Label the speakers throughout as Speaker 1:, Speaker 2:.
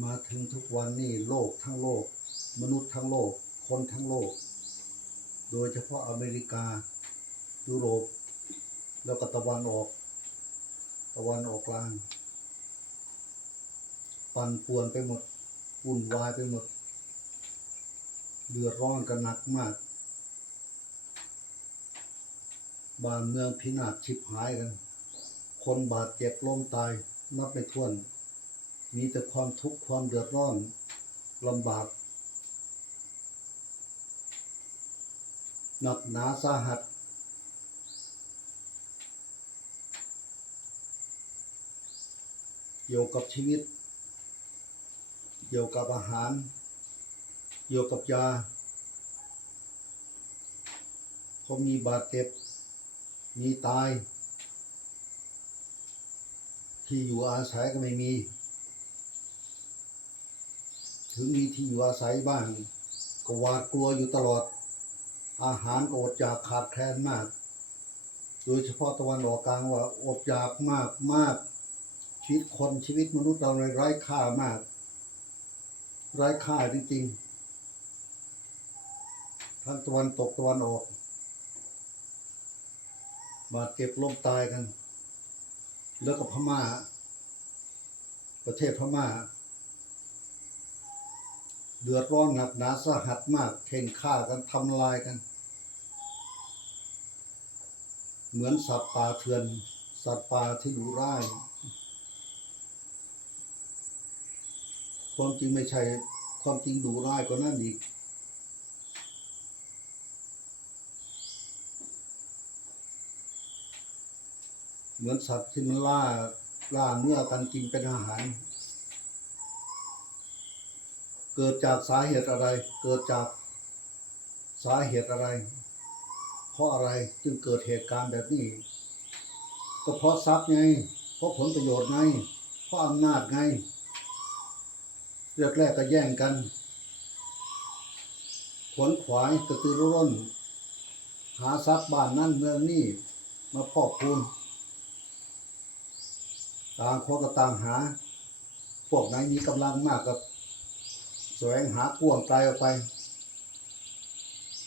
Speaker 1: มาถึงทุกวันนี้โลกทั้งโลก มนุษย์ทั้งโลก คนทั้งโลก โดยเฉพาะอเมริกา ยุโรป แล้วก็ตะวันออก ตะวันออกกลาง ปั่นป่วนไปหมดวุ่นวายไปหมด เดือดร้อนกันหนักมาก บ้านเมืองพินาศชิบหายกัน คนบาดเจ็บล้มตายนับไม่ถ้วน มีแต่ความทุกข์ความเดือดร้อนลำบาก หนักหนาสาหัส เกี่ยวกับชีวิต เกี่ยวกับอาหาร เกี่ยวกับยาเขามีบาดเจ็บ มีตาย ที่อยู่อาศัยก็ไม่มี ถึงมีที่อยู่อาศัยบ้าง ก็หวาดกลัวอยู่ตลอด อาหารก็อดอยากขาดแคลนมาก โดยเฉพาะตะวันออกกลางว่าอดอยากมากมากชีวิตคนชีวิตมนุษย์เราไร้ค่ามาก ไร้ค่าจริงๆทั้งตะวันตกตะวันออกบาดเจ็บล้มตายกัน แล้วก็พม่า ประเทศพม่า เดือดร้อนหนักหนาสาหัสมากเข่นฆ่ากันทำลายกัน เหมือนสัตว์ป่าเถื่อน สัตว์ป่าที่ดุร้ายความจริงไม่ใช่ ความจริงดุร้ายกว่านั้นอีกเหมือนสัตว์ที่มันล่าล่าเนื้อกันกินเป็นอาหาร เกิดจากสาเหตุอะไร เกิดจากสาเหตุอะไร เพราะอะไรจึงเกิดเหตุการณ์แบบนี้ ก็เพราะทรัพย์ไง เพราะผลประโยชน์ไง เพราะอำนาจไงเรื่องแรกก็แย่งกัน ขวนขวายกระตือรือร้น หาทรัพย์บ้านนั่นเมืองนี่มาพอกพูนต่างคนก็ต่างหา พวกไหนมีกำลังมากกับ แสวงหากวงไกลออกไป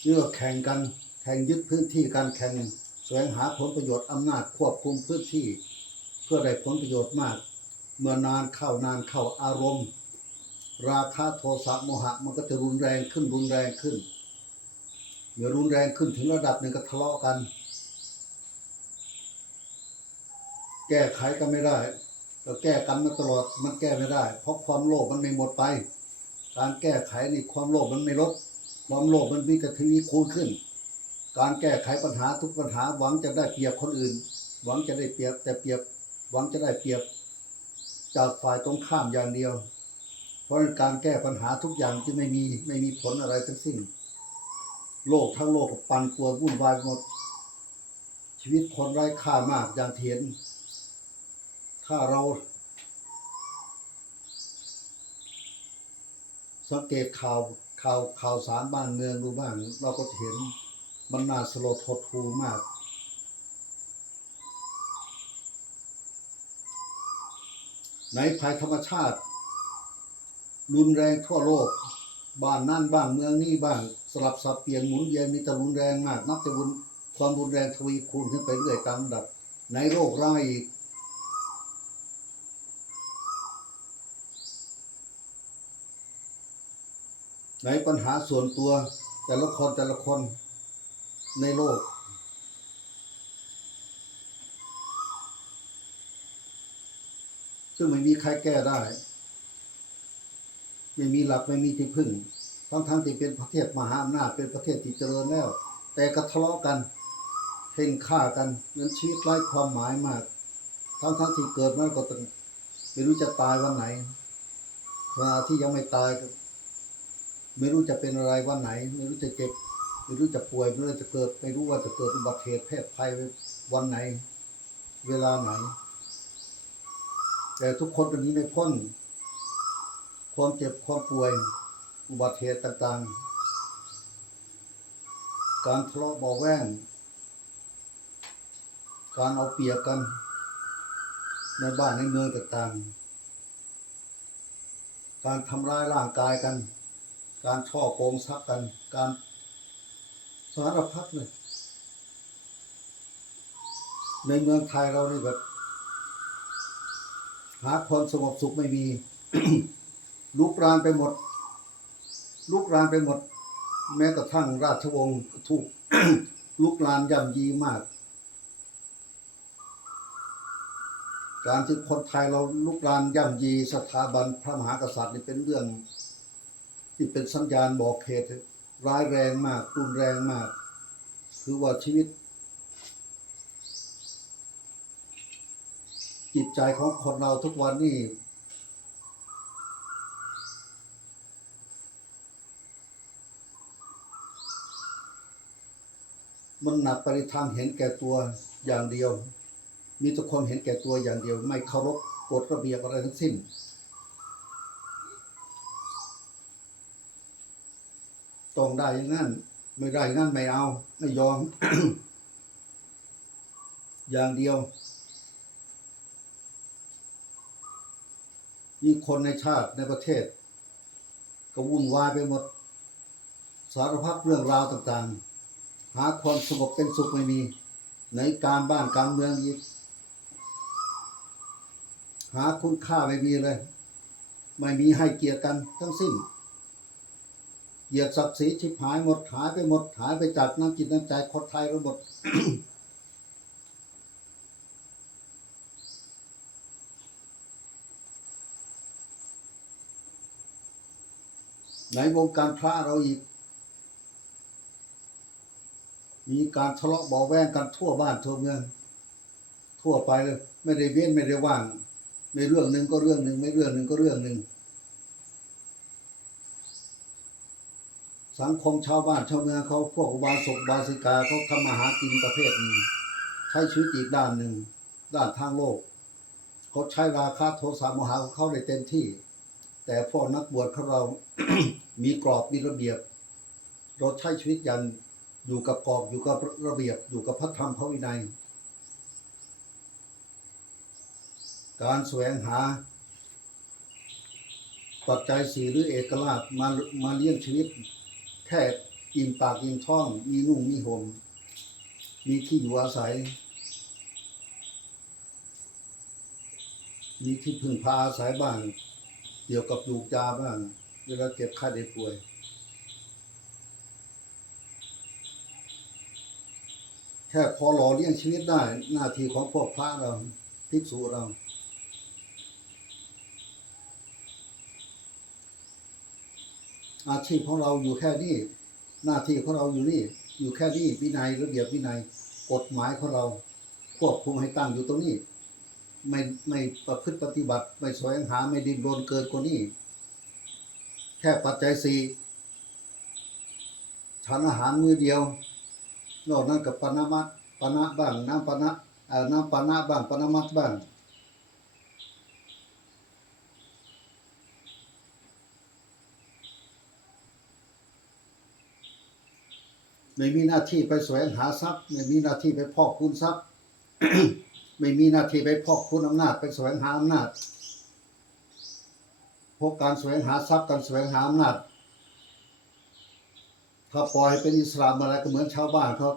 Speaker 1: เลือกแข่งกัน แข่งยึดพื้นที่การแข่งแสวงหาผลประโยชน์อำนาจควบคุมพื้นที่ เพื่อได้ผลประโยชน์มาก เมื่อนานเข้านานเข้าอารมณ์ ราคะโทสะโมหะมันก็จะรุนแรงขึ้นรุนแรงขึ้นเมื่อรุนแรงขึ้นถึงระดับหนึ่งก็ทะเลาะกัน แก้ไขก็ไม่ได้เราแก้กันมาตลอดมันแก้ไม่ได้ เพราะความโลภมันไม่หมดไป การแก้ไขนี่ความโลภมันไม่ลด ความโลภมันมีแต่ทวีคูณขึ้น การแก้ไขปัญหาทุกปัญหาหวังจะได้เปรียบคนอื่น หวังจะได้เปรียบแต่เปรียบ หวังจะได้เปรียบ จากฝ่ายตรงข้ามอย่างเดียว เพราะการแก้ปัญหาทุกอย่างที่ไม่มีไม่มีผลอะไรทั้งสิ้น โลกทั้งโลกปั่นป่วนวุ่นวายหมด ชีวิตคนไร้ค่ามากอย่างที่เห็นถ้าเรา สังเกตข่าวข่าวข่าวสารบ้านเมืองดูบ้าง เราก็เห็นมันน่าสลดหดหูมาก ในภัยธรรมชาติ รุนแรงทั่วโลก บ้านนั่นบ้างเมืองนี่บ้าง สลับสับเปลี่ยนหมุนเวียนมีแต่รุนแรงมาก นับจะรุนความรุนแรงทวีคูณขึ้นไปเรื่อยตามลำดับ ในโรคร้ายอีก ในปัญหาส่วนตัวแต่ละคนแต่ละคนในโลก ซึ่งไม่มีใครแก้ได้ ไม่มีหลักไม่มีที่พึ่ง ทั้งทั้งๆที่เป็นประเทศมหาอำนาจเป็นประเทศที่เจริญแล้ว แต่ก็ทะเลาะกันเพ่งฆ่ากันนั้นชีวิตไร้ความหมายมาก ทั้งทั้งๆที่เกิดมาก็ต้องไม่รู้จะตายวันไหนเวลาที่ยังไม่ตายก็ ไม่รู้จะเป็นอะไรวันไหน ไม่รู้จะเจ็บ ไม่รู้จะป่วยไม่รู้จะเกิด ไม่รู้ว่าจะเกิดอุบัติเหตุเพศภัยวันไหน เวลาไหน แต่ทุกคนก็หนี้ไม่พ้น ความเจ็บความป่วย อุบัติเหตุต่างๆ การทะเลาะเบาแว้งการเอาเปรียบกัน ในบ้านในเมืองต่างๆ การทำร้ายร่างกายกัน การช่อโกงทรัพย์กัน การสารพัดเลยในเมืองไทยเรานี่แบบหาความสงบสุขไม่มีลุกรานไปหมด ลุกรานไปหมด แม้กระทั่งราชวงศ์ถูกลุกรานย่ำยีมาก การที่คนไทยเราลุกรานย่ำยีสถาบันพระมหากษัตริย์นี่เป็นเรื่อง ที่เป็นสัญญาณบอกเหตุร้ายแรงมากรุนแรงมาก คือว่าชีวิต จิตใจของคนเราทุกวันนี้มันหนักไปในทางเห็นแก่ตัวอย่างเดียว มีแต่ความเห็นแก่ตัวอย่างเดียว ไม่เคารพกฎระเบียบอะไรทั้งสิ้น ต้องได้อย่างนั้นไม่ได้อย่างนั้นไม่เอา ไม่ยอม อย่างเดียวมีคนในชาติในประเทศ ก็วุ่นวายไปหมด สารพัดเรื่องราวต่างๆ หาความสงบเป็นสุขไม่มี ในการบ้านการเมืองอีกหาคุณค่าไม่มีเลย ไม่มีให้เกียรติกันทั้งสิ้น เหยียดศักดิ์ศรีชิบหายหมดหายไปหมดหายไปจากน้ำจิตน้ำใจคนไทยเราหมดในวงการพระเราอีก มีการทะเลาะเบาแวงกันทั่วบ้านทั่วเมือง ทั่วไปเลย ไม่ได้เว้นไม่ได้ว่าง ในเรื่องหนึ่งก็เรื่องหนึ่งไม่เรื่องหนึ่งก็เรื่องหนึ่ง สังคมชาวบ้านชาวเมืองเขาพวกอุบาสกบาสิกาเขาทำมาหากินประเภทนี้ใช้ชีวิตอีกด้านหนึ่ง ด้านทางโลกเขาใช้ราคาโทสะโมหะของเขาได้เต็มที่ แต่พวกนักบวชของเรา มีกรอบมีระเบียบ เราใช้ชีวิตอย่างอยู่กับกรอบอยู่กับระเบียบอยู่กับพระธรรมพระวินัย การแสวงหาปัจจัยสี่หรือเอกราชมามาเลี้ยงชีวิต แค่อิ่มปากอิ่มท้อง มีนุ่งมีห่มมีที่อยู่อาศัย มีที่พึ่งพาอาศัยบ้าง เกี่ยวกับยูกยาบ้างเวลาเจ็บไข้ได้ป่วย แค่พอหล่อเลี้ยงชีวิตได้ หน้าที่ของพวกพระเราภิกษุเรา อาชีพของเราอยู่แค่นี้ หน้าที่ของเราอยู่นี่ อยู่แค่นี้วินัยระเบียบวินัยกฎหมายของเราควบคุมให้ตั้งอยู่ตรงนี้ ไม่ไม่ประพฤติปฏิบัติ ไม่แสวงหาไม่ดิ้นรนเกินกว่านี้ แค่ปัจจัยสี่ทานอาหารมื้อเดียวนอกนั้นกับปานามัตปานะบ้าง น้ำปานะเอ่อน้ำปานะบ้างปานามัตบ้าง ไม่มีหน้าที่ไปแสวงหาทรัพย์ ไม่มีหน้าที่ไปพอกพูนทรัพย์ ไม่มีหน้าที่ไปพอกพูนอำนาจไปแสวงหาอำนาจพวกการแสวงหาทรัพย์การแสวงหาอำนาจถ้าปล่อยให้เป็นอิสลามอะไรก็เหมือนชาวบ้านเขา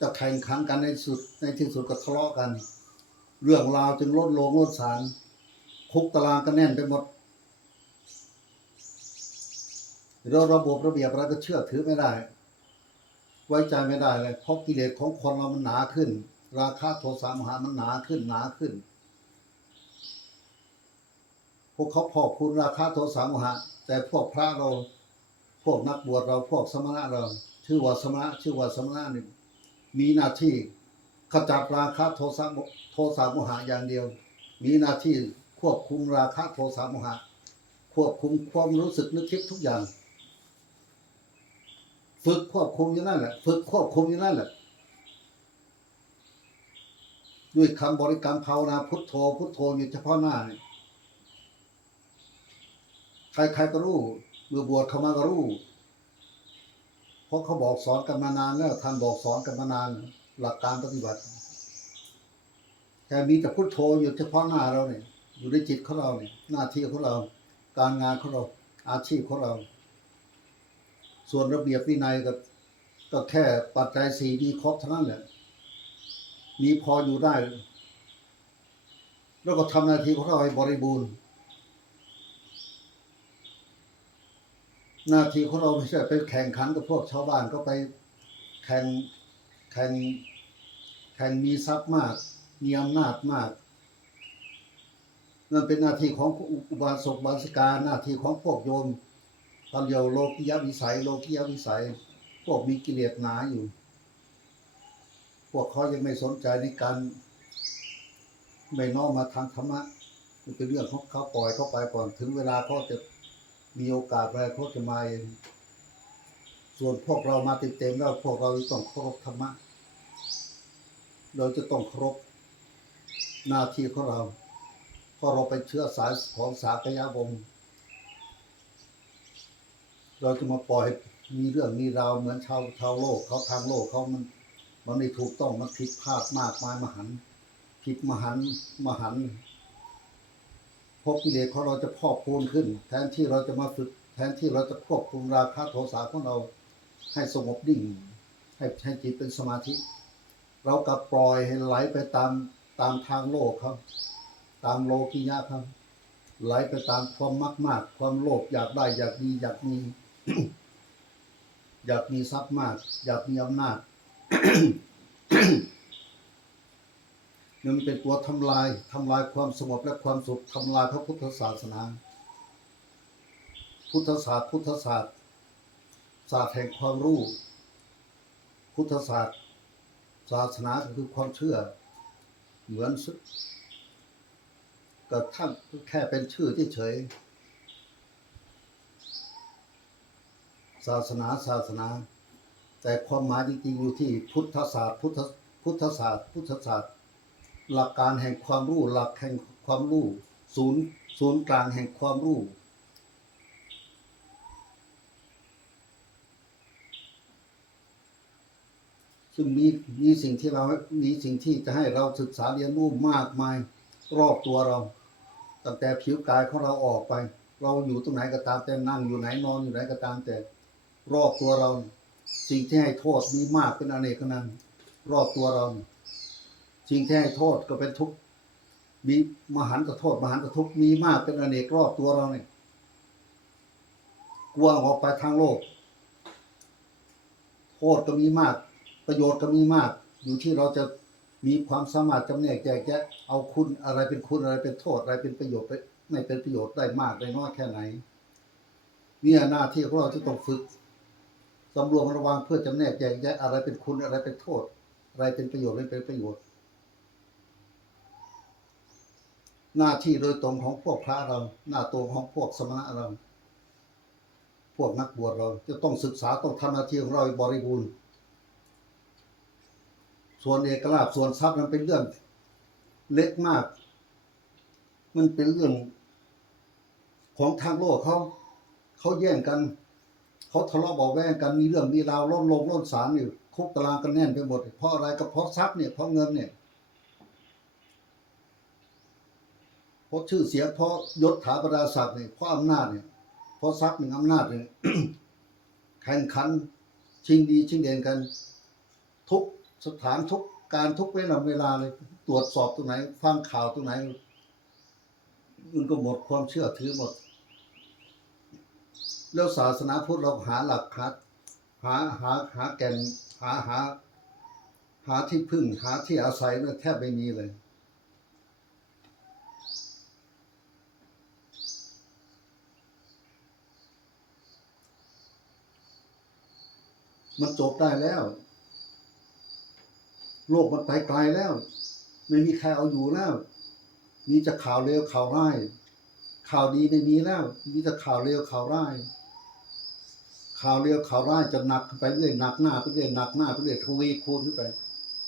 Speaker 1: จะแข่งขันกันในสุดในที่สุดก็ทะเลาะกัน เรื่องราวจึงลดลงลดสารคุกตารางก็แน่นไปหมดเราระบบระเบียบอะไรก็เชื่อถือไม่ได้ ไว้ใจไม่ได้เลยเพราะกิเลสของคนเรามันหนาขึ้น ราคาโทสะมหะมันหนาขึ้นหนาขึ้น พวกเขาพอกคุณราคาโทสะมหะแต่พวกพระเราพวกนักบวชเราพวกสมณะเรา ชื่อว่าสมณะชื่อว่าสมณะนี่มีหน้าที่ขจัดราคะโทสะโมโทสะโมหะอย่างเดียว มีหน้าที่ควบคุมราคะโทสะโมหะ ควบคุมความรู้สึกนึกคิดทุกอย่าง ฝึกควบคุมอยู่นั่นแหละ ฝึกควบคุมอยู่นั่นแหละ ด้วยคำบริกรรมภาวนาพุทโธ พุทโธอยู่เฉพาะหน้าเนี่ยใครๆก็รู้เมื่อบวชเข้ามาก็รู้เพราะเขาบอกสอนกันมานานแล้วท่านบอกสอนกันมานาน หลักการปฏิบัติแค่มีแต่พุทโธอยู่เฉพาะหน้าเราเนี่ยอยู่ในจิตของเราเนี่ยหน้าที่ของเรา การงานของเรา อาชีพของเรา ส่วนระเบียบวินัยก็ก็แค่ปัจจัยสี่มีครบเท่านั้นแหละมีพออยู่ได้ แล้วก็ทำหน้าที่ของเราให้บริบูรณ์ หน้าที่ของเราไม่ใช่ไปแข่งขันกับพวกชาวบ้านก็ไปแข่งแข่งแข่งมีทรัพย์มาก มีอำนาจมาก นั่นเป็นหน้าที่ของอุบาสกบาสิกาหน้าที่ของพวกโยม ตอนเดียวโลกิยวิสัย โลกิยวิสัย พวกมีกิเลสหนาอยู่ พวกเขายังไม่สนใจในการ ไม่น้อมมาทางธรรมะมันเป็นเรื่องของเขาปล่อยเขาไปก่อนถึงเวลาเขาจะมีโอกาสอะไรเขาจะมาเองส่วนพวกเรามาเต็มๆแล้วพวกเราต้องเคารพธรรมะเราจะต้องเคารพหน้าที่ของเราเพราะเราไปเชื้อสายของสากยะวงศ์ เราจะมาปล่อยมีเรื่องมีราวเหมือนชาวชาวโลกเขาทางโลกเขามัน มันไม่ถูกต้องมันผิดพลาดมากมายมหันผิดมหันมหันต์เพราะกิเลสของเราจะพอกพูนขึ้น แทนที่เราจะมาฝึก แทนที่เราจะควบคุมราคะโทสะของเรา ให้สงบดิ่ง ให้ให้จิตเป็นสมาธิ เรากลับปล่อยให้ไหลไปตามตามทางโลกครับ ตามโลกิยะครับ ไหลไปตามความมากมากความโลภอยากได้อยากมีอยากมี อยากมีทรัพย์มาก อยากมีอำนาจมันเป็นตัวทำลายทำลายความสงบและความสุขทำลายพระพุทธศาสนา พุทธศาสตร์ พุทธศาสตร์ ศาสตร์แห่งความรู้ พุทธศาสตร์ ศาสนาคือความเชื่อ เหมือนกับท่านแค่เป็นชื่อที่เฉย ศาสนาศาสนา แต่ความหมายจริงๆอยู่ที่พุทธศาสตร์พุทธพุทธศาสตร์ พุทธศาสตร์ หลักการแห่งความรู้หลักแห่งความรู้ศูนย์ศูนย์กลางแห่งความรู้ซึ่งมีมีสิ่งที่เรามีสิ่งที่จะให้เราศึกษาเรียนรู้มากมายรอบตัวเราตั้งแต่ผิวกายของเราออกไป เราอยู่ตรงไหนก็ตามแต่นั่งอยู่ไหนนอนอยู่ไหนก็ตามแต่ รอบตัวเรา สิ่งที่ให้โทษมีมากเป็นอเนกนันรอบตัวเรา สิ่งที่ให้โทษก็เป็นทุกข์มีมหันตโทษ มหันตทุกข์มีมากเป็นอเนกรอบตัวเราเนี่ยกว้างออกไปทางโลก โทษก็มีมาก ประโยชน์ก็มีมาก อยู่ที่เราจะมีความสามารถจำแนกแยกแยะเอาคุณอะไรเป็นคุณอะไรเป็นโทษอะไรเป็นประโยชน์ไปไม่เป็นประโยชน์ได้มากได้น้อยแค่ไหน เนี่ยหน้าที่ของเราจะต้องฝึก สำรวมระวังเพื่อจำแนกแยกแยะอะไรเป็นคุณอะไรเป็นโทษ อะไรเป็นประโยชน์อะไรเป็นประโยชน์ หน้าที่โดยตรงของพวกพระเรา หน้าตรงของพวกสมณะเรา พวกนักบวชเราจะต้องศึกษาต้องทำหน้าที่ของเราบริบูรณ์ ส่วนเอกลาภส่วนทรัพย์นั้นเป็นเรื่องเล็กมาก มันเป็นเรื่องของทางโลกเขา เขาแย่งกัน เขาทะเลาะเบาะแวงกันมีเรื่องมีราวล้นลงล้นศาลอยู่คุกตารางกันแน่นไปหมด เพราะอะไรก็เพราะทรัพย์เนี่ยเพราะเงินเนี่ยเพราะชื่อเสียงเพราะยศถาบรรดาศักดิ์เนี่ยเพราะอำนาจเนี่ยเพราะทรัพย์หนึ่งอำนาจเนี่ยแข่งขันชิงดีชิงเด่นกัน ทุกสถานทุกการทุกเวลาเวลาเลย ตรวจสอบตรงไหนฟังข่าวตรงไหนมันก็หมดความเชื่อถือหมด แล้วศาสนาพุทธเราหาหลักหาหาหาหาแก่นหาหา หาที่พึ่งหาที่อาศัยเนี่ยแทบไม่มีเลยมันจบได้แล้ว โลกมันไปไกลแล้ว ไม่มีใครเอาอยู่แล้ว มีแต่ข่าวเลวข่าวร้ายข่าวดีไม่มีแล้ว มีแต่ข่าวเลวข่าวร้าย ข่าวเลวข่าวร้ายจะหนักขึ้นไปเรื่อยหนักหน้าไปเรื่อยหนักหน้าไปเรื่อยทวีคูณขึ้นไป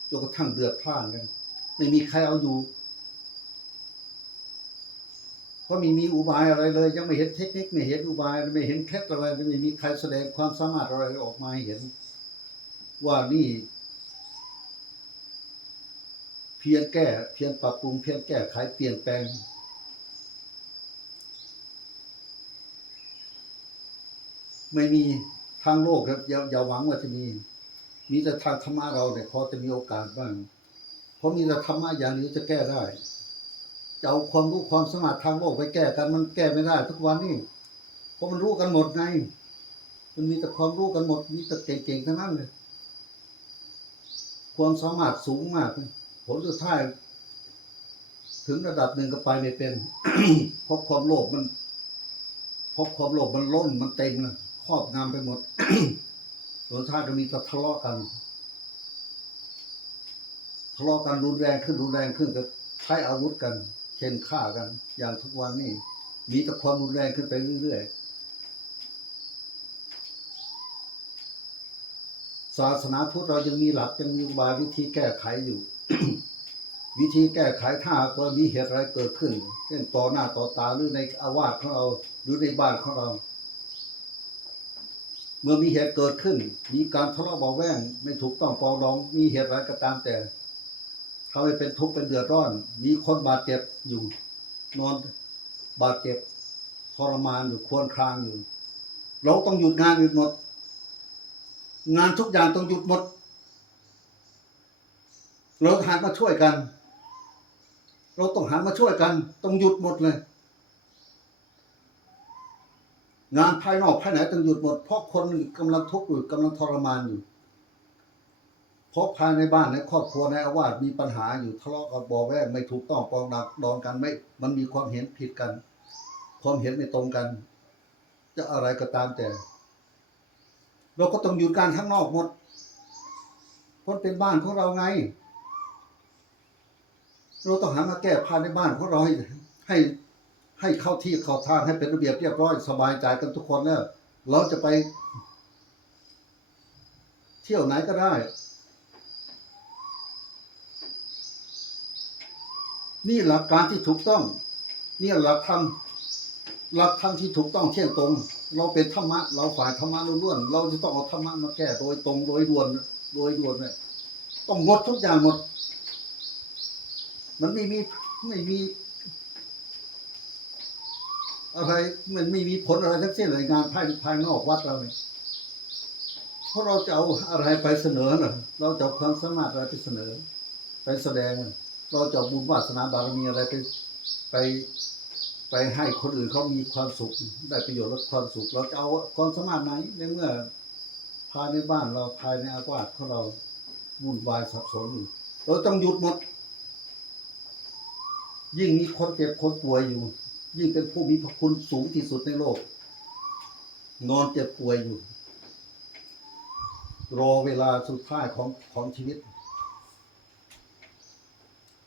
Speaker 1: จนกระทั่งเดือดพล่านกันไม่มีใครเอาอยู่เพราะไมีมีอุบายอะไรเลย ยังไม่เห็นเทคนิคไม่เห็นอุบายไม่เห็นเคล็ดอะไรไม่มีใครแสดงความสามารถอะไรออกมาเห็น ว่านี่ เพียงแก้ เพียงปรับปรุงเพียงแก้ไขเปลี่ยนแปลง ไม่มีทางโลกครับอย่าอย่าหวังว่าจะมี มีแต่ทางธรรมะเราเนี่ยพอจะมีโอกาสบ้าง เพราะมีแต่ธรรมะอย่างนี้จะแก้ได้จะเอาความรู้ความสมารถทางโลกไปแก้กันมันแก้ไม่ได้ ทุกวันนี้เพราะมันรู้กันหมดไงมันมีแต่ความรู้กันหมด มีแต่เก่งๆทั้งนั้นเลยความสามารถสูงมากผลสุดท้ายถึงระดับหนึ่งก็ไปไม่เป็นเพราะความโลภมันเพราะความโลภมันล้นมันเต็มเลย ครอบงำไปหมดผลสุดท้ายก็มีแต่ทะเลาะกัน ทะเลาะกันรุนแรงขึ้นรุนแรงขึ้นก็ใช้อาวุธกัน เช่นฆ่ากัน อย่างทุกวันนี้ มีแต่ความรุนแรงขึ้นไปเรื่อยๆ ศาสนาพุทธเรายังมีหลักยังมีบายวิธีแก้ไขอยู่ วิธีแก้ไขถ้ากว่ามีเหตุอะไรเกิดขึ้น เช่นต่อหน้าต่อตาหรือในอาวาสของเราหรือในบ้านของเรา เมื่อมีเหตุเกิดขึ้น มีการทะเลาะเบาแวงไม่ถูกต้องปองดอง มีเหตุอะไรก็ตามแต่ทำให้เป็นทุกข์เป็นเดือดร้อน มีคนบาดเจ็บอยู่ นอนบาดเจ็บทรมานอยู่ควรครางอยู่ เราต้องหยุดงานหยุดหมด งานทุกอย่างต้องหยุดหมด เราหันมาช่วยกัน เราต้องหันมาช่วยกัน ต้องหยุดหมดเลย งานภายนอกภายในต้องหยุดหมด เพราะคนกำลังทุกข์อยู่กำลังทรมานอยู่ เพราะภายในบ้านในครอบครัวในอาวาสมีปัญหาอยู่ทะเลาะกันบอแวงไม่ถูกต้องปองดักดองกันไม่ มันมีความเห็นผิดกัน ความเห็นไม่ตรงกัน จะอะไรก็ตามแต่ เราก็ต้องหยุดการข้างนอกหมดเพราะเป็นบ้านของเราไง เราต้องหันมาแก้ภายในบ้านของเราให้ให้ ให้เข้าที่เข้าทางให้เป็นระเบียบเรียบร้อยสบายใจกันทุกคนแล้ว เราจะไป เที่ยวไหนก็ได้ นี่หลักการที่ถูกต้อง นี่หลักธรรมหลักธรรมที่ถูกต้องเที่ยงตรง เราเป็นธรรมะ เราฝ่ายธรรมะล้วนๆเราจะต้องเอาธรรมะมาแก้โดยตรงโดยด่วนโดยด่วนเลยต้องงดทุกอย่างหมด มันไม่มีไม่มี อะไรมันไม่มีผลอะไรทั้งสิ้นเลยงานภายภายนอกวัดเราเนี่ยเพราะเราจะเอาอะไรไปเสนอน่ะ เราจะเอาความสามารถอะไรไปเสนอ ไปแสดง เราจะเอาบุญวาสนาบารมีอะไรไปไปไปให้คนอื่นเขามีความสุข ได้ประโยชน์ลดความสุข เราจะเอาความสามารถไหนในเมื่อภายในบ้านเราภายในอาวาสของเราวุ่นวายสับสนเราต้องหยุดหมด ยิ่งมีคนเจ็บคนป่วยอยู่ ยิ่งเป็นผู้มีพระคุณสูงที่สุดในโลก นอนเจ็บป่วยอยู่ รอเวลาสุดท้ายของของชีวิต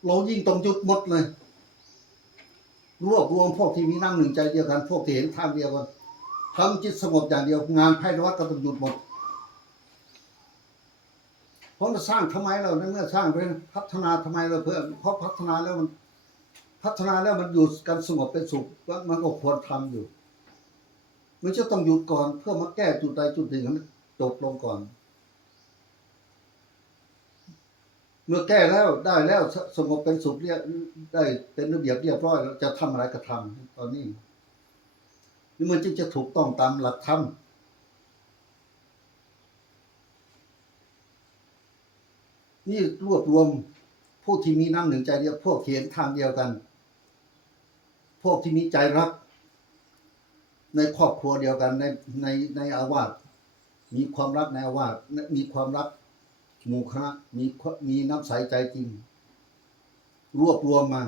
Speaker 1: เรายิ่งต้องยุดหมดเลย รวบรวมพวกที่มีน้ำหนึ่งใจเดียวกัน พวกที่เห็นทางเดียวกันทำจิตสงบอย่างเดียวงานภายในวัดก็ต้องหยุดหมดเพราะเราสร้างทำไมเราในเมื่อสร้างไปพัฒนาทำไมเราเพื่อเพราะพัฒนาแล้วมัน พัฒนาแล้วมันอยู่กันสงบเป็นสุขแล้วมันก็ควรทำอยู่มันจะต้องหยุดก่อนเพื่อมาแก้จุดใดจุดหนึ่งให้มันจบลงก่อน เมื่อแก้แล้วได้แล้วสงบเป็นสุขเรียได้เป็นระเบียบเรียบร้อยแล้วจะทำอะไรก็ทำตอนนี้นี่มันจึงจะถูกต้องตามหลักธรรมนี่รวบรวมผู้ที่มีน้ำหนึ่งใจเดียวพวกที่เห็นทางเดียวกัน พวกที่มีใจรัก ในครอบครัวเดียวกันในในในอาวาสมีความรักในอาวาสมีความรักหมู่คณะมีมีน้ำใสใจจริง รวบรวมมา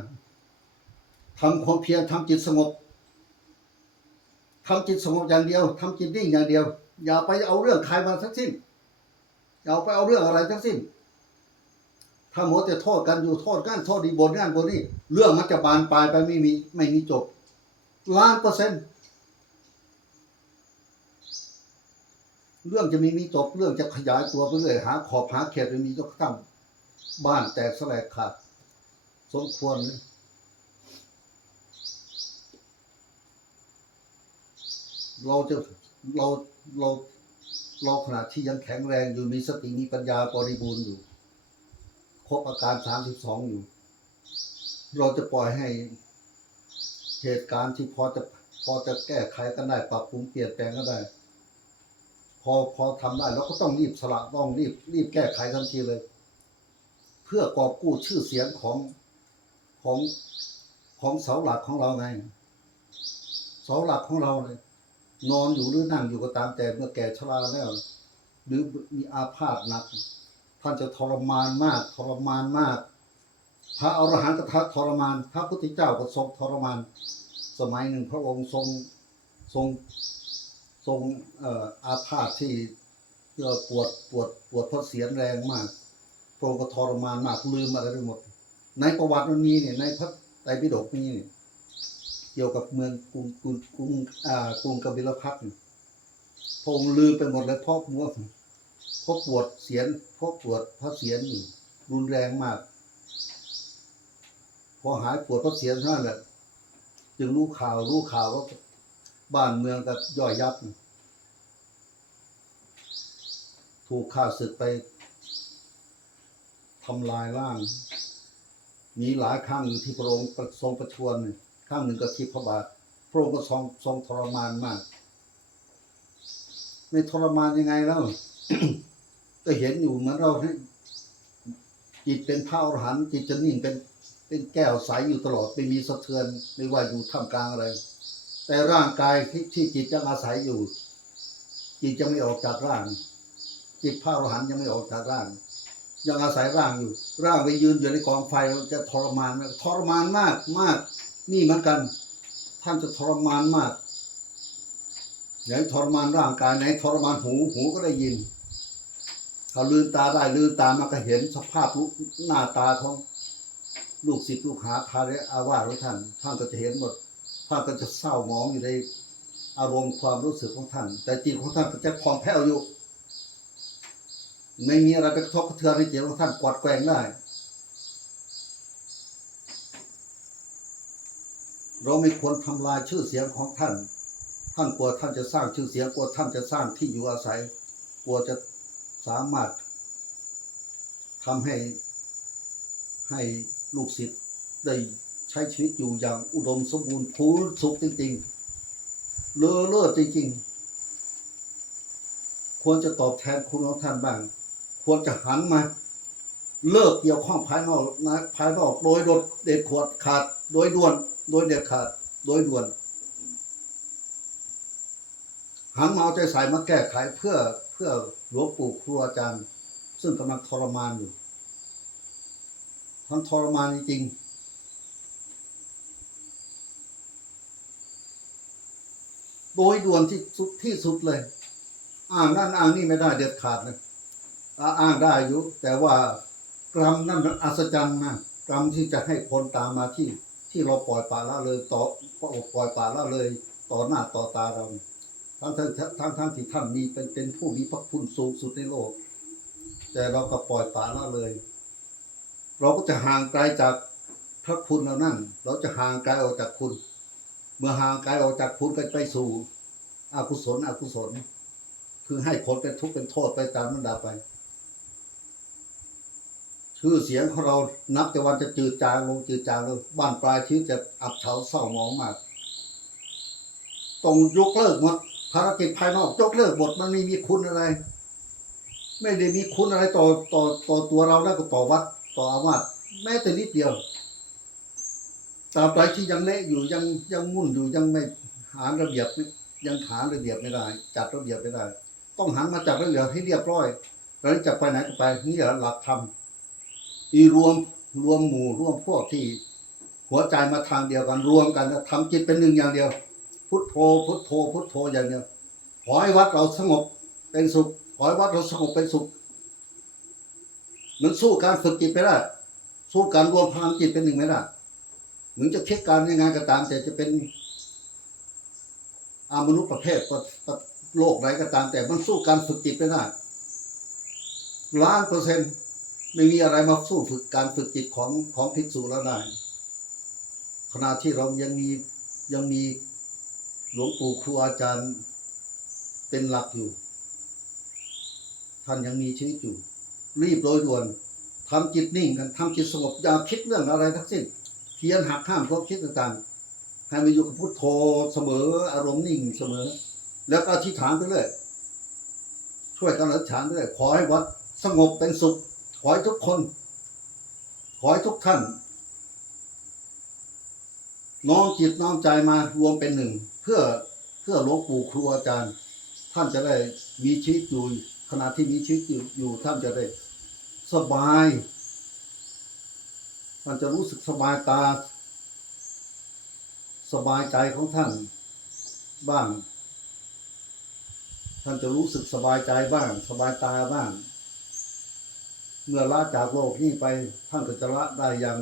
Speaker 1: ทำความเพียรทำจิตสงบทำจิตสงบอย่างเดียวทำจิตนิ่งอย่างเดียว อย่าไปเอาเรื่องใครมาทั้งสิ้นอย่าไปเอาเรื่องอะไรทั้งสิ้น ถ้าหมดแต่โทษกันอยู่โทษกันโทษดีบนนั่นบนนี่เรื่องมันจะบานปลายไปไม่มีไม่มีจบ ล้านเปอร์เซ็นต์เรื่องจะมีมีจบเรื่องจะขยายตัวไปเรื่อยหาขอบหาเขตมีจนกระทั่งบ้านแตกสลายขาด สมควรเลยเราจะเราเราเราขณะที่ยังแข็งแรงอยู่มีสติมีปัญญาบริบูรณ์อยู่ ครบอาการสามสิบสองอยู่ เราจะปล่อยให้เหตุการณ์ที่พอจะพอจะแก้ไขกันได้ปรับปรุงเปลี่ยนแปลงก็ได้ พอพอทำได้เราก็ต้องรีบสละต้องรีบรีบแก้ไขทันทีเลย เพื่อกอบกู้ชื่อเสียงของของของเสาหลักของเราไงเสาหลักของเราเลยนอนอยู่หรือนั่งอยู่ก็ตามแต่เมื่อแก่ชราแล้ว หรือมีอาพาธหนัก ท่านจะทรมานมากทรมานมาก พระอรหันต์ก็ทรมาน พระพุทธเจ้าก็ทรงทรมาน สมัยหนึ่งพระองค์ทรงทรงทรงอาพาธที่ปวดปวดปวดเพราะเสียงแรงมากพระองค์ก็ทรมานมากลืมอะไรไปหมด ในประวัติมันมีเนี่ยในพระไตรปิฎกมีเนี่ยเกี่ยวกับเมืองกรุงกรุงกรุงกรุงกบิลพัทเนี่ยพระองค์ลืมไปหมดเลยเพราะมัว พราะปวดเสียนเพราะปวดพระเสียนรุนแรงมาก พอหายปวดพระเสียนเท่านั้นแหละจึงรู้ข่าวรู้ข่าวว่าบ้านเมืองก็ย่อยยับ ถูกข้าศึกไปทำลายร่าง มีหลายครั้งที่พระองค์ทรงประชวรครั้งหนึ่งก็ทิพระบาท พระองค์ก็ทรงทรงทรมานมาก ไม่ทรมานยังไงแล้ว ก็เห็นอยู่เหมือนเราจิตเป็นพระอรหันต์จิตจะนิ่งเป็นเป็นแก้วใสอยู่ตลอดไม่มีสะเทือนไม่ว่าอยู่ท่ามกลางอะไร แต่ร่างกายที่ที่จิตยังอาศัยอยู่ จิตจะไม่ออกจากร่าง จิตพระอรหันต์ยังไม่ออกจากร่าง ยังอาศัยร่างอยู่ ร่างไปยืนอยู่ในกองไฟเราจะทรมานไหมทรมานมากมาก นี่เหมือนกัน ท่านจะทรมานมากไหนทรมานร่างกายไหนทรมานหูหูก็ได้ยิน เขาลืมตาได้ลืมตามาก็เห็นสภาพรูปหน้าตาของลูกศิษย์ลูกหาคาเรอาวาสของท่านท่านก็จะเห็นหมดท่านก็จะเศร้าหมองอยู่ในอารมณ์ความรู้สึกของท่าน แต่จิตของท่านก็จะผ่องแผ้วอยู่ ไม่มีอะไรไปกระทบกระเทือนในจิตของท่านกวาดแกงได้ เราไม่ควรทำลายชื่อเสียงของท่าน ท่านกลัวท่านจะสร้างชื่อเสียงกลัวท่านจะสร้างที่อยู่อาศัย กลัวจะ สามารถทำให้ให้ลูกศิษย์ได้ใช้ชีวิตอยู่อย่างอุดมสมบูรณ์พูนสุขจริงๆ เลอเลิศจริงๆ ควรจะตอบแทนคุณของท่านบ้าง ควรจะหันมาเลิกเกี่ยวข้องภายนอกนะภายนอกโดยโดดเด็ดขวดขาด โดยด่วน โดยเด็ดขาด โดยด่วนหันมาเอาใจใส่มาแก้ไขเพื่อ พื่อหลวงปู่ครูอาจารย์ ซึ่งกำลังทรมานอยู่ท่านทรมานจริงๆโดยด่วนที่สุดที่สุดเลย อ้างนั่นอ้างนี่ไม่ได้เด็ดขาดเลยอ่าอ้างได้อยู่ แต่ว่ากรรมนั่นมันอัศจรรย์นะกรรมที่จะให้คนตามมาที่ที่เราปล่อยปละละเลยต่อปล่อยปละละเลย ต่อหน้าต่อตาเรา ทั้งทั้งทั้งทั้งที่ท่านมีเป็นเป็นผู้มีพระคุณสูงสุดในโลก แต่เราก็ปล่อยปละละเลย เราก็จะห่างไกลจากพระคุณเรานั่น เราจะห่างไกลออกจากคุณ เมื่อห่างไกลออกจากคุณก็ไปสู่อกุศลอกุศล คือให้ผลเป็นทุกข์เป็นโทษไปตามลำดับไปชื่อเสียงของเรานับแต่วันจะจืดจางลงจืดจางลงบ้านปลายชีวิตจะอับเฉาเศร้าหมองมาก ต้องยกเลิกหมด ภารกิจภายนอกยกเลิกหมดมันไม่มีคุณอะไร ไม่ได้มีคุณอะไรต่อต่อต่อตัวเราแล้วก็ต่อวัดต่ออาวาสแม้แต่นิดเดียวตราบใดที่ยังเละอยู่ยังยังมุ่นอยู่ยังไม่หาระเบียบยังหาระเบียบไม่ได้ จัดระเบียบไม่ได้ ต้องหันมาจัดระเบียบให้เรียบร้อยแล้วจะไปไหนก็ไปนี่แหละหลักธรรมอีรวมรวมหมู่รวมพวกที่หัวใจมาทางเดียวกันรวมกันแล้วทำจิตเป็นหนึ่งอย่างเดียว พุทโธพุทโธพุทโธอย่างเดียวขอให้วัดเราสงบเป็นสุขขอให้วัดเราสงบเป็นสุขมันสู้การฝึกจิตไม่ได้สู้การรวมพลังจิตเป็นหนึ่งไม่ได้มึงจะคิดการยังไงก็ตามแต่จะเป็นอามนุษย์ประเภทประโลกไหนก็ตาม แต่มันสู้การฝึกจิตไม่ได้ล้านเปอร์เซ็นต์ไม่มีอะไรมาสู้ฝึกการฝึกจิตของของภิกษุแล้วได้ขณะที่เรายังมียังมี หลวงปู่ครูอาจารย์เป็นหลักอยู่ ท่านยังมีชีวิตอยู่ รีบโดยด่วนทำจิตนิ่งกันทำจิตสงบอย่าคิดเรื่องอะไรทั้งสิ้นเพียรหักห้ามความคิดต่างๆให้มันอยู่กับพุทโธเสมอ อารมณ์นิ่งเสมอ แล้วก็อธิษฐานไปเรื่อยช่วยกันรักษาด้วยขอให้วัดสงบเป็นสุข ขอให้ทุกคน ขอให้ทุกท่านน้อมจิตน้อมใจมารวมเป็นหนึ่ง พื่อเพื่อหลวงปู่ครูอาจารย์ ท่านจะได้มีชีวิตอยู่ขณะที่มีชีวิตอยู่อยู่ท่านจะได้สบายท่านจะรู้สึกสบายตา สบายใจของท่านบ้าง ท่านจะรู้สึกสบายใจบ้าง สบายตาบ้าง เมื่อละจากโลกนี้ไปท่านก็จะละได้อย่าง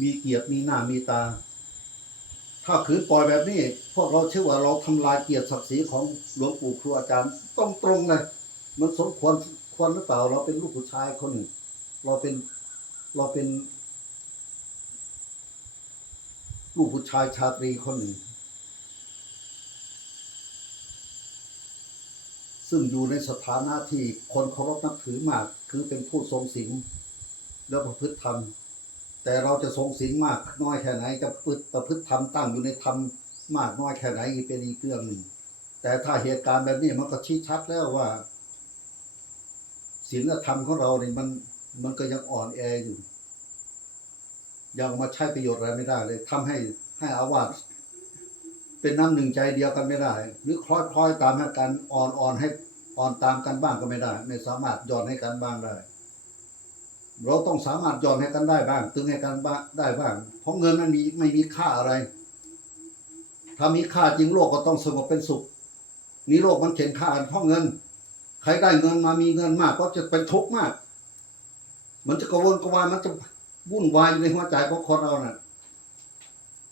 Speaker 1: มีเกียรติมีหน้ามีตา ถ้าขืนปล่อยแบบนี้ พวกเราเชื่อว่าเราทำลายเกียรติศักดิ์ศรีของหลวงปู่ครูอาจารย์ต้องตรงเลยมันสมควรควรหรือเปล่า เราเป็นลูกผู้ชายคนหนึ่ง เราเป็นเราเป็น ลูกผู้ชายชาตรีคนหนึ่ง ซึ่งอยู่ในสถานะที่คนเคารพนับถือมาก คือเป็นผู้ทรงศีลและประพฤติธรรม แต่เราจะทรงศีลมากน้อยแค่ไหนจะประพฤติประพฤติธรรมตั้งอยู่ในธรรมมากน้อยแค่ไหนอีกเป็นอีกเรื่องหนึ่งแต่ถ้าเหตุการณ์แบบนี้มันก็ชี้ชัดแล้วว่าศีลธรรมของเราเนี่ยมันมันก็ยังอ่อนแออยู่ ยังมาใช้ประโยชน์อะไรไม่ได้เลยทำให้ให้อาวาสเป็นน้ำหนึ่งใจเดียวกันไม่ได้ หรือคล้อยคล้อยตามให้กันอ่อนอ่อนให้อ่อนตามกันบ้างก็ไม่ได้ ไม่สามารถย่อนให้กันบ้างได้ เราต้องสามารถย่อนให้กันได้บ้าง ตึงให้กันบ้างได้บ้าง เพราะเงินมันมีไม่มีค่าอะไร ถ้ามีค่าจริงโลกก็ต้องสงบเป็นสุขนี่โลกมันเข็นค่ากันเพราะเงิน ใครได้เงินมามีเงินมากก็จะเป็นทุกข์มาก มันจะกระวนกระวายมันจะวุ่นวายในหัวใจของคนเราน่ะ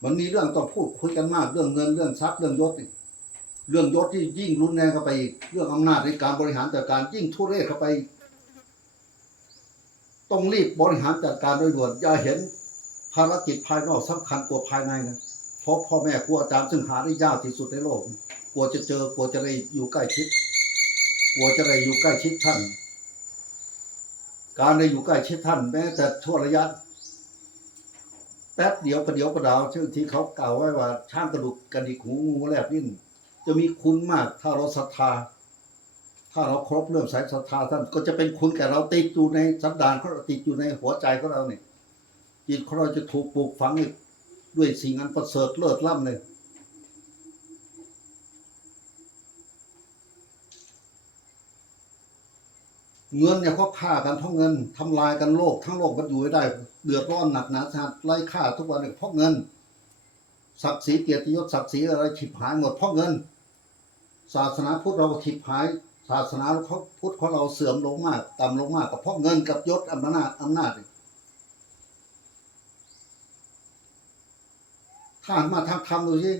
Speaker 1: มันมีเรื่องต้องพูดคุยกันมาก เรื่องเงินเรื่องทรัพย์เรื่องยศนี่เรื่องยศที่ยิ่งรุนแรงเข้าไปอีกเรื่องอำนาจในการบริหารจัดการยิ่งทุเรศเข้าไป ต้องรีบบริหารจัดการโดยด่วนอย่าเห็นภารกิจภายนอกสำคัญกว่าภายในนะเพราะพ่อแม่ครูอาจารย์ซึ่งหาได้ยากที่สุดในโลกกลัวจะเจอกลัวจะได้อยู่ใกล้ชิดกลัวจะได้อยู่ใกล้ชิดท่าน การได้อยู่ใกล้ชิดท่านแม้แต่ชั่วระยะแป๊บเดียวประเดียวประดาวชื่อที่เขากล่าวไว้ว่าช่างกระดูกกระดิกหูงูแลบลิ้นจะมีคุณมากถ้าเราศรัทธาาเราครบเรื่องสายศรัทธาท่านก็จะเป็นคุณแก่เราติดอยู่ในสันดานของเราติดอยู่ในหัวใจของเราเนี่ยจิตของเราจะถูกปลูกฝังด้วยสิ่งอันประเสริฐเลิศล้ำเลยเงินเนี่ยเขาฆ่ากันเพราะเงินทำลายกันโลกทั้งโลกมันอยู่ไม่ได้ เดือดร้อนหนักหนาสาหัสไล่ฆ่าทุกวันเนี่ยเพราะเงินศักดิ์ศรีเกียรติยศศักดิ์ศรีอะไรฉิบหายหมดเพราะเงิน ศาสนาพุทธเราฉิบหาย ศาสนาเขาพุทธของเราเสื่อมลงมากต่ำลงมากก็เพราะเงินกับยศอำนาจอำนาจถ้าหันมาทางธรรมดูสิ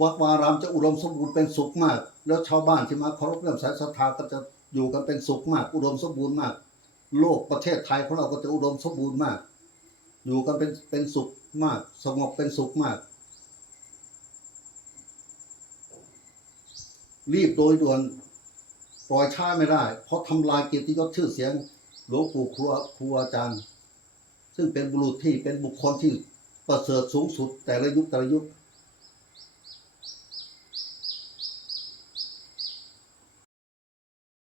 Speaker 1: วัดวารามจะอุดมสมบูรณ์เป็นสุขมาก แล้วชาวบ้านที่มาเคารพเรื่องสายศรัทธาก็จะอยู่กันเป็นสุขมาก อุดมสมบูรณ์มาก โลกประเทศไทยของเราก็จะอุดมสมบูรณ์มาก อยู่กันเป็นเป็นสุขมาก สงบเป็นสุขมาก รีบโดยด่วนปล่อยช้าไม่ได้ เพราะทำลายเกียรติยศชื่อเสียงหลวงปู่ครูครูอาจารย์ ซึ่งเป็นบุรุษที่เป็นบุคคลที่ประเสริฐสูงสุด แต่ละยุคแต่ละยุค